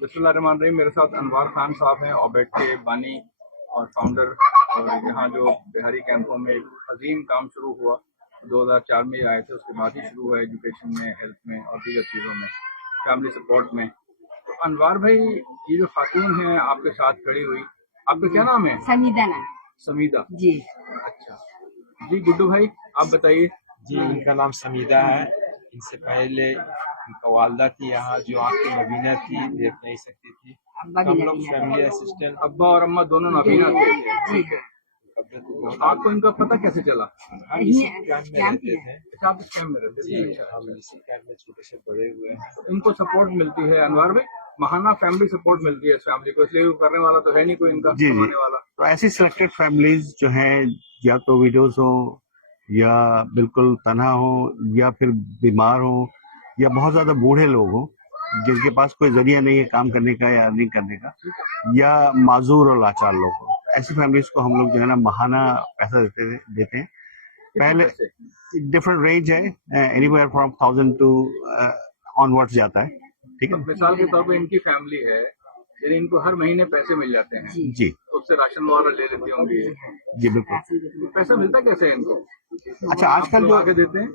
बिस्मिल्लाहिर्रहमानिर्रहीम। मेरे साथ अनवार खान साहब हैं, ऑबेट के बानी और फाउंडर। और यहाँ जो बिहारी कैंपों में एक अजीम काम शुरू हुआ, 2004 में आए थे, उसके बाद ही शुरू हुआ एजुकेशन में, हेल्थ में और दीगर चीज़ों में, फैमिली सपोर्ट में। तो अनवार भाई, ये जो खातून है आपके साथ खड़ी हुई, आपका क्या नाम है? समीदा नाम। समीदा जी। अच्छा जी। गुड्डू भाई आप बताइए। जी, इनका नाम समीदा है। इनसे पहले इनका वालदा थी यहाँ, जो आपकी नबीना थी, देख नहीं सकती थी। हम लोग फैमिली असिस्टेंट, अब्बा और अम्मा दोनों नाबीना थे। ठीक है। आपको इनका पता कैसे चला? हम इसी कैंप में रहते थे। आप इस कैंप में रहते थे? जी, हम इसी कैंप में छोटे से बड़े हुए हैं। इनको सपोर्ट मिलती है अनवर भाई, महाना फैमिली सपोर्ट मिलती है इस फैमिली को, इसलिए करने वाला तो है नहीं कोई इनका कमाने वाला। तो ऐसी सिलेक्टेड फैमिलीज जो हैं, या तो विडोज हो, या बिल्कुल तन्हा हो, या फिर बीमार हो, या बहुत ज्यादा बूढ़े लोग हो जिनके पास कोई जरिया नहीं है काम करने का या अर्निंग करने का, या माजूर और लाचार लोग हो, ऐसी फैमिलीज को हम लोग जो है ना महाना पैसा देते हैं। पहले डिफरेंट रेंज है, एनीवेयर फ्रॉम 1000 टू ऑनवर्ड्स जाता है। ठीक है। मिसाल के तौर पे इनकी फैमिली है, यानी इनको हर महीने पैसे मिल जाते हैं जी, तो उससे राशन वगैरह ले लेती होंगी। जी बिल्कुल। पैसा मिलता कैसे है इनको? अच्छा, आजकल जो आगे देते हैं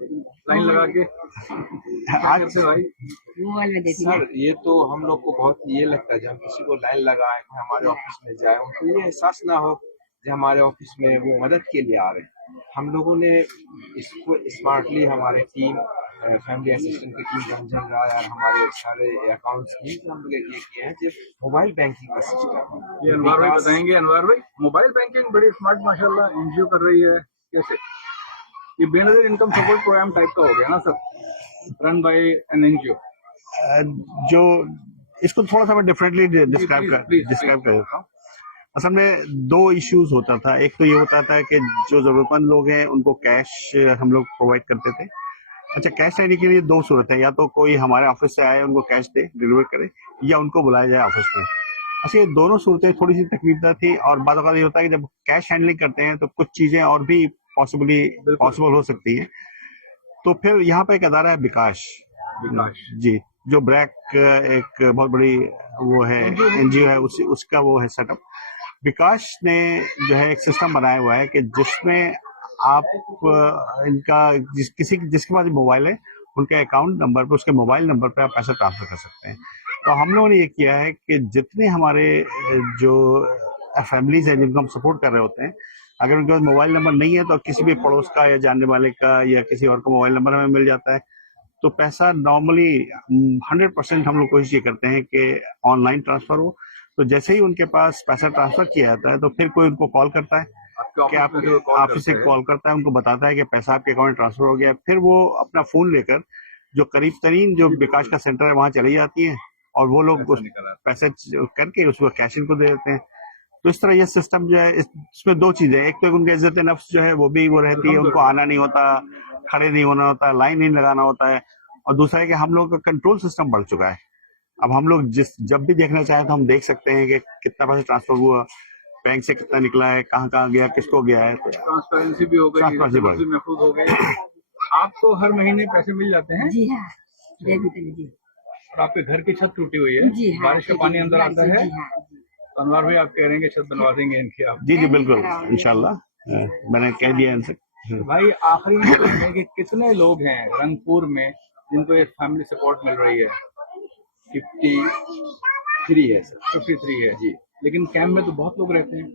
लाइन लगा के, आज करते भाई मोबाइल में देती सर, ये तो हम लोग को बहुत ये लगता है जब हम किसी को लाइन लगाए कि हमारे ऑफिस में जाए, उनको ये एहसास ना हो कि हमारे ऑफिस में वो मदद के लिए आ रहे हैं। हम लोगों ने इसको स्मार्टली, हमारी टीम, फैमिली असिस्टेंट की टीम, रंजन राय और हमारे सारे अकाउंट्स की, हम लोग ये किए हैं कि मोबाइल बैंकिंग का सिस्टम। ये अनवर भाई बताएंगे। अनवर भाई, मोबाइल बैंकिंग बड़ी स्मार्ट माशाल्लाह एनजीओ कर रही है, कैसे? ये Benazir income support program type का हो गया ना sir, run by an NGO. जो इसको थोड़ा सा मैं डिफरेंटली डिस्क्राइब कर देता हूँ। असल में दो इश्यूज होता था। एक तो ये होता था कि जो जरूरतमंद लोग हैं उनको कैश हम लोग प्रोवाइड करते थे। अच्छा, कैश लेने के लिए दो सूरत है, या तो कोई हमारे ऑफिस से आए उनको कैश दे, डिलीवर करे, या उनको बुलाया जाए ऑफिस में। अच्छा, ये दोनों सूरतें थोड़ी सी तकलीफदा थी। और बाद ये होता है कि जब कैश हैंडलिंग करते हैं तो कुछ चीजें और भी पॉसिबल हो सकती हैं। तो फिर यहाँ पे एक अदारा है विकास जी, जो ब्रैक एक बहुत बड़ी वो है एनजीओ है, उसका वो है सेटअप। विकास ने जो है एक सिस्टम बनाया हुआ है कि जिसमें आप इनका जिसके पास मोबाइल है, उनके अकाउंट नंबर पर, उसके मोबाइल नंबर पर आप पैसा ट्रांसफर कर सकते हैं। तो हम लोगों ने ये किया है कि जितने हमारे जो फैमिलीज हैं जिनको हम सपोर्ट कर रहे होते हैं, अगर उनके पास मोबाइल नंबर नहीं है तो किसी भी पड़ोस का या जानने वाले का या किसी और का मोबाइल नंबर हमें मिल जाता है। तो पैसा नॉर्मली 100% हम लोग कोशिश ये करते हैं कि ऑनलाइन ट्रांसफर हो। तो जैसे ही उनके पास पैसा ट्रांसफर किया जाता है तो फिर कोई उनको कॉल करता है, कि आपके ऑफिस से कॉल करता है, उनको बताता है कि पैसा आपके अकाउंट में ट्रांसफर हो गया। फिर वो अपना फोन लेकर जो करीब तरीन जो विकास का सेंटर है वहां चली जाती है, और वो लोग उस पैसे करके उसको कैश इनको दे देते हैं। तो इस तरह ये सिस्टम जो है, इसमें दो चीजें, एक तो उनके इज्जत नफ्स जो है वो भी वो रहती है, उनको आना नहीं होता, खड़े नहीं होना होता, लाइन नहीं लगाना होता है। और दूसरा है कि हम लोग का कंट्रोल सिस्टम बढ़ चुका है। अब हम लोग जब भी देखना चाहें तो हम देख सकते हैं कि कितना पैसा ट्रांसफर हुआ, बैंक से कितना निकला है, कहाँ गया, किसको गया है। ट्रांसपेरेंसी भी हो गई, महफूज हो गई। आपको हर महीने पैसे मिल जाते हैं? जी हाँ, जी। और आपके घर की छत टूटी हुई है? जी हाँ, बारिश का पानी अंदर आता है? जी हाँ। अनवर भाई आप कह रहे हैं कि छत बनवा देंगे इनकी आप? जी बिल्कुल, इंशाल्लाह। मैंने कह दिया इनसे। भाई आखिरी में बताएं कि कितने लोग हैं रंगपुर में जिनको ये फैमिली सपोर्ट मिल रही है? 53 है सर। 53 है जी, लेकिन कैंप में तो बहुत लोग रहते हैं।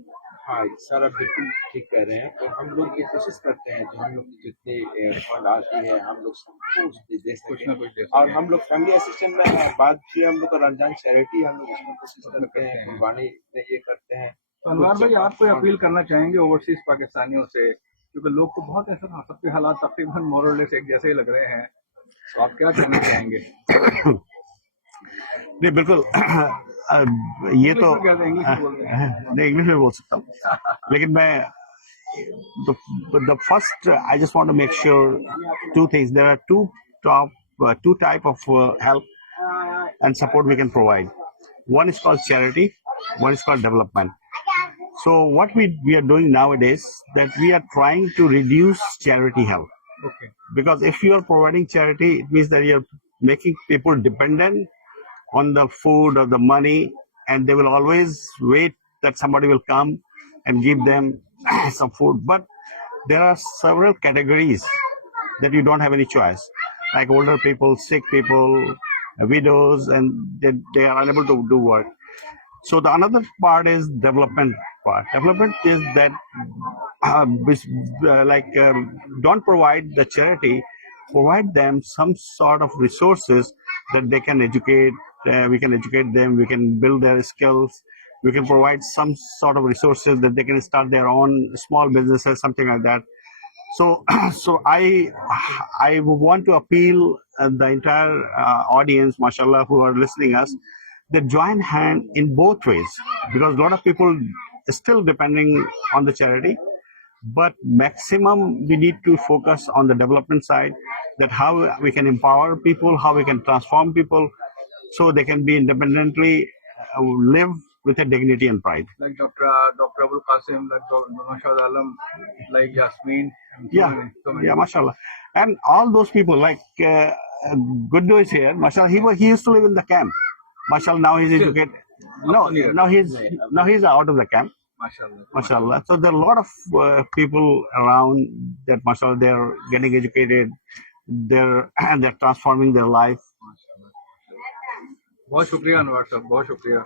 हाँ सर, आप बिल्कुल ठीक कह रहे हैं। तो हम लोग ये कोशिश करते हैं जो हम लोग की जितनी फंड आती है हम लोग सबको दे सकें। और हम लोग फैमिली असिस्टेंट में बात की, हम लोग का रमजान चैरिटी हम लोग उसमें कोशिश करते हैं, कुर्बानी ये करते हैं। तो अनवर भाई आप कोई अपील करना चाहेंगे ओवरसीज पाकिस्तानियों से, क्योंकि लोग को बहुत ऐसा, सबके हालात तकरीबन मोरलेस एक जैसे ही लग रहे हैं, तो आप क्या कहना चाहेंगे? नहीं बिल्कुल, ये तो नहीं, इंग्लिश में बोल सकता हूँ, लेकिन मैं the first I just want to make sure two things. There are two type of help and support we can provide. One is called charity, one is called development. So what we are doing nowadays, that we are trying to reduce charity help. Okay. Because if you are providing charity, it means that you are making people dependent on the food or the money, and they will always wait that somebody will come and give them some food. But there are several categories that you don't have any choice, like older people, sick people, widows, and they are unable to do work. So the another part is development part. Development is that don't provide the charity, provide them some sort of resources that they can educate. We can educate them. We can build their skills. We can provide some sort of resources that they can start their own small businesses, something like that. So, so I want to appeal the entire audience, mashallah, who are listening us, that join hand in both ways, because a lot of people are still depending on the charity, but maximum we need to focus on the development side, that how we can empower people, how we can transform people, so they can be independently live with a dignity and pride. Like Dr. Abul Qasim, like Dr. Mashad Alam, like Yasmin, and so many. Yeah, mashallah. And all those people, like Guddu is here, mashallah, he used to live in the camp. Mashallah, now he's educated. No, now he's out of the camp. Mashallah. Mashallah. So there are a lot of people around that, mashallah, they're getting educated, they're transforming their life. बहुत शुक्रिया अनवर साहब, बहुत शुक्रिया.